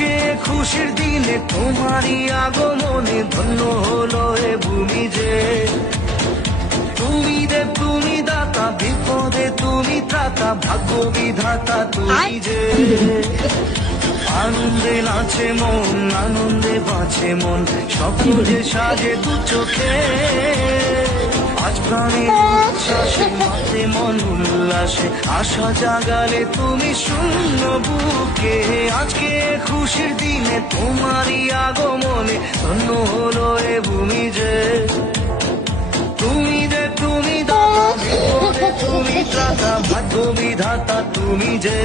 আজকে খুশির দিনে তোমারই আগমনে ধন্য হলো এ ভূমি যে। তুমি দেব তুমি দাতা, বিপদে তুমি ত্রাতা, ভাগ্য বিধাতা তুমি যে। আনন্দে নাচে মন, আনন্দে বাঁচে মন, স্বপ্ন যে সাজে দু চোখে। আজ প্রাণে উচ্ছ্বাসে মাতে মন উল্লাসে, আশা জাগালে তুমি শূন্য বুকে। আজকে খুশির দিনে তোমারই আগমনে ধন্য হলো এ ভূমি যে। তুমি যে তুমি দাতা, বিপদে তুমি ত্রাতা, ভাগ্য বিধাতা তুমি যে।